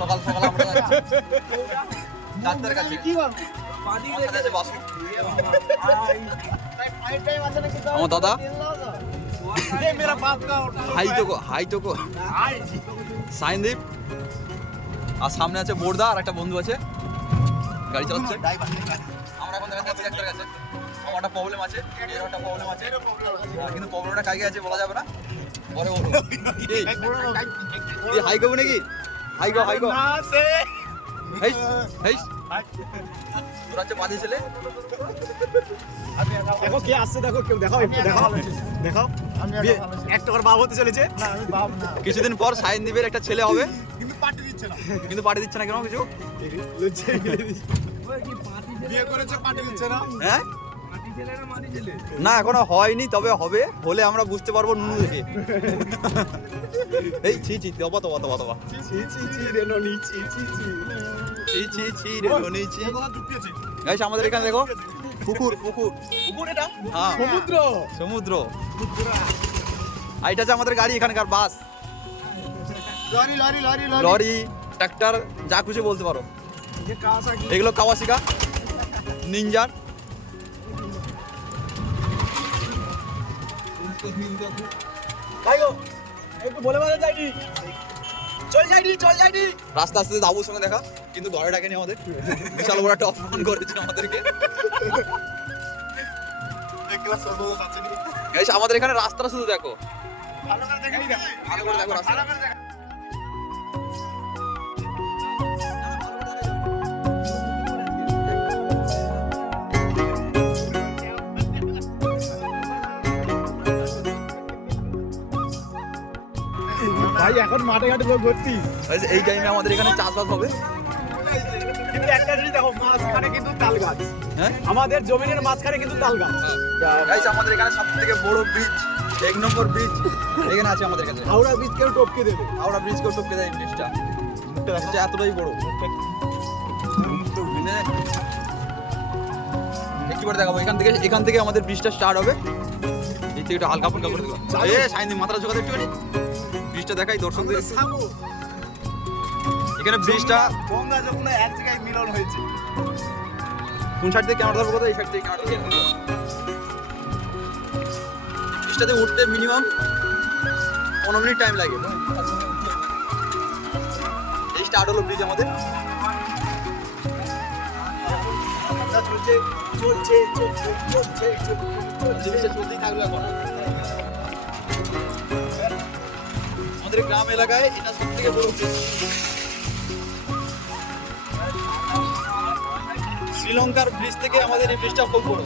সকাল সকাল আমরা ডাক্তার কাছে আমার দাদা হাই তো সাইনদীপ আর সামনে আছে বোরদা আর একটা বন্ধু আছে গাড়ি চালাচ্ছে। আমরা এখন দেখাচ্ছি ডাক্তার কাছে। আমার একটা প্রবলেম আছে, একটা প্রবলেম আছে, কিন্তু প্রবলেমটা কাকে আছে বলা যাবে না, পরে বলবো। হাই করবো নাকি? হাই গো তোরা হচ্ছে বাজে ছেলে। দেখো কে আসছে, দেখো কেউ দেখাও, দেখাও একটা করে বাবা হতে চলেছে। কিছুদিন পর সাইনদীপের একটা ছেলে হবে, কিন্তু পার্টি দিচ্ছে না কেন কিছু বিয়ে করেছে, পার্টি দিচ্ছে না। হ্যাঁ না এখনো হয়নি, তবে হবে, হলে আমরা বুঝতে পারবো নুনু দেখে। এই ছি ছি তবা গাইস আমাদের এখানে দেখো পুকুর এটা হ্যাঁ সমুদ্র। আর এটা আছে আমাদের গাড়ি, এখানকার বাস, লরি, ট্রাক্টর, যা খুশি বলতে পারো। এগুলো কাওয়াসাকি নিনজার। রাস্তা আস্তে দাবুর সঙ্গে দেখা, কিন্তু ঘরে ডাকেনি আমাদের। বিশাল বড় একটা অপমান করেছে আমাদেরকে। আমাদের এখানে রাস্তা শুধু দেখো, ভালো করে দেখো রাস্তা। ভাই এখন মাঠে ঘাটে লোক ভর্তি। এই টাইমে আমাদের এখানে চাষবাস হবে। কিন্তু একটা জিনিস দেখো, মাঝখানে কিন্তু তাল গাছ। হ্যাঁ আমাদের জমিনের মাঝখানে কিন্তু তাল গাছ। আমাদের এখানে সবথেকে বড় ব্রিজ, 1 নম্বর ব্রিজ এখানে আছে আমাদের কাছে। হাওড়া ব্রিজ কেউ টপকে দেবে, হাওড়া ব্রিজ কেউ টপকে দেয়। ব্রিজটা এতটাই বড়। একবার দেখাবো এখান থেকে আমাদের ব্রিজটা স্টার্ট হবে। এই থেকে একটু হালকা ফুলকা করে দেবো। সাইনদীপ মাথাটা ঝোঁকা দেখতে পারি, ব্রিজটা দেখাই দর্শকদের। এখানে ব্রিজটা গঙ্গা যমুনা এক জায়গায় মিলন হয়েছে। কোন সাইড থেকে ক্যামেরা ধরবো কথা, এই সাইড থেকে ক্যামেরা ধরবো। ব্রিজটাতে উঠতে মিনিমাম 15 মিনিট টাইম লাগে। এই স্টার্ট হলো ব্রিজ আমাদের। চলতেই থাকলো এখন। আমাদের গ্রাম এলাকায় এটা সব থেকে বড় ব্রিজ। শ্রীলঙ্কার ব্রিজ থেকে আমাদের এই ব্রিজটা খুব বড়।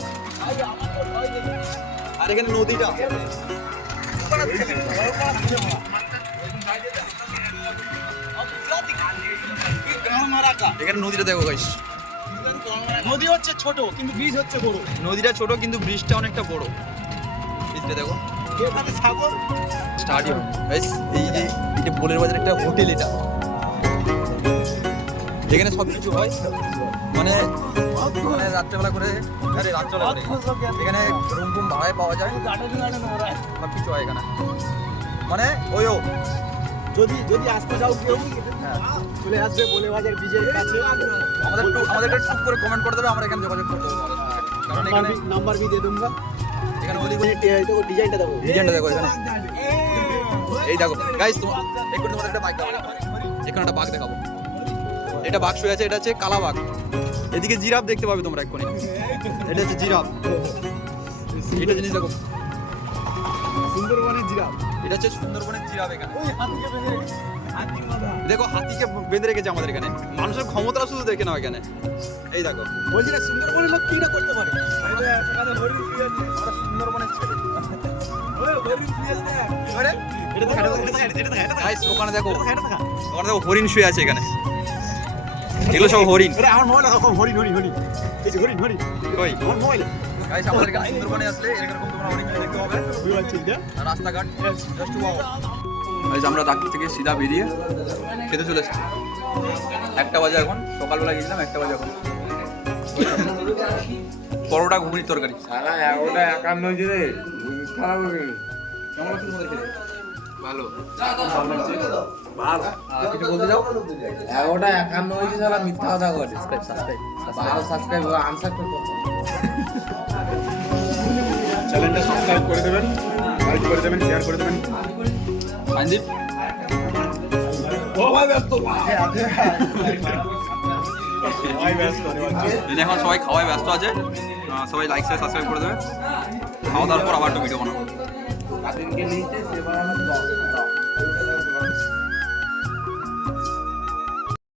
আর এখানে নদীটা, এখানে নদীটা দেখো গাইস। নদী হচ্ছে ছোট কিন্তু ব্রিজ হচ্ছে বড়। নদীটা ছোট কিন্তু ব্রিজটা অনেকটা বড়। ব্রিজটা দেখো, এখানে সাগর স্টাডিয়াম গাইস। এই যে বোলের বাজার একটা হোটেল, এটা এখানে সব কিছু হয়। মানে রাত্রেবেলা করে, এখানে রুম ভাড়ায় পাওয়া যায়, সব কিছু হয় এখানে। মানে যদি আসতে যাও কেউ চলে আসবে বলে বাজার ব্রিজের কাছে। আমাদের টুক করে কমেন্ট করে দেবে, আমরা এখানে যোগাযোগ করতে হবে। কারণ এখানে নাম্বার भी दे दूंगा। এখানে দেখো ডিজাইনটা দেখো, এখানে এই দেখো গাইস, তোমাদের একটা বাইক দেখাবো। এখানে একটা বাঘ দেখাবো। এটা বাঘ শুয়ে আছে, এটা হচ্ছে কালা বাঘ। এদিকে জিরাফ দেখতে পাবে তোমরা এক্ষুনি, এটা হচ্ছে জিরাফ। এটা জিনিস দেখো, সুন্দরবনের জিরাফ। এটা হচ্ছে সুন্দরবনের জিরাফ। এখানে দেখো হাতিকে বেঁধে রেখেছে আমাদের এখানে। মানুষের ক্ষমতা শুধু দেখে নাও এখানে। এই দেখো, বলছি না সুন্দরবনের লোক কি না করতে পারে। সুন্দরবনের ছেলে ওখানে দেখো, ওখানে দেখো হরিণ শুয়ে আছে এখানে। এগুলো সব হরিণ। আমার মোবাইল দেখো, হরিণ হরিণ হরিণ, এই যে হরিণ হরিণ কই আমার মোবাইল। গাইস আমাদের এখানে সুন্দরবনে আসলে এরকম তোমরা হরিণ দেখতে পাবে। রাস্তাঘাট জাস্ট ওয়াও। গাইস আমরা ডাক্তার থেকে সিধা বেরিয়ে খেতে চলে এসেছি। 1টা বাজে এখন, সকালবেলা গেছিলাম 1টা বাজে এখন। পরোটা ঘুগনির তরকারি। সারা 11টা 51 রে খারাপ হবে। কেমন লাগছে তোমাদের খেতে? ভালো ভালো লাগছে। কিছু বলতে যাও? 11:51 হয়েছে শালা মিথ্যা কথা বলে। সাবস্ক্রাইব আনসাবস্ক্রাইব চ্যানেলটা সাবস্ক্রাইব করে দেবেন, লাইক করে দেবেন, শেয়ার করে দেবেন। সাইনদীপ ও ভাই ব্যস্ত ভাই ব্যস্ত তিনি এখন সবাই খাওয়ায় ব্যস্ত আছে। সবাই লাইক শেয়ার সাবস্ক্রাইব করে দেবে। খাওয়া দাওয়ার পর আবার একটু ভিডিও বানাবো। তাদেরকে নিতে সেবা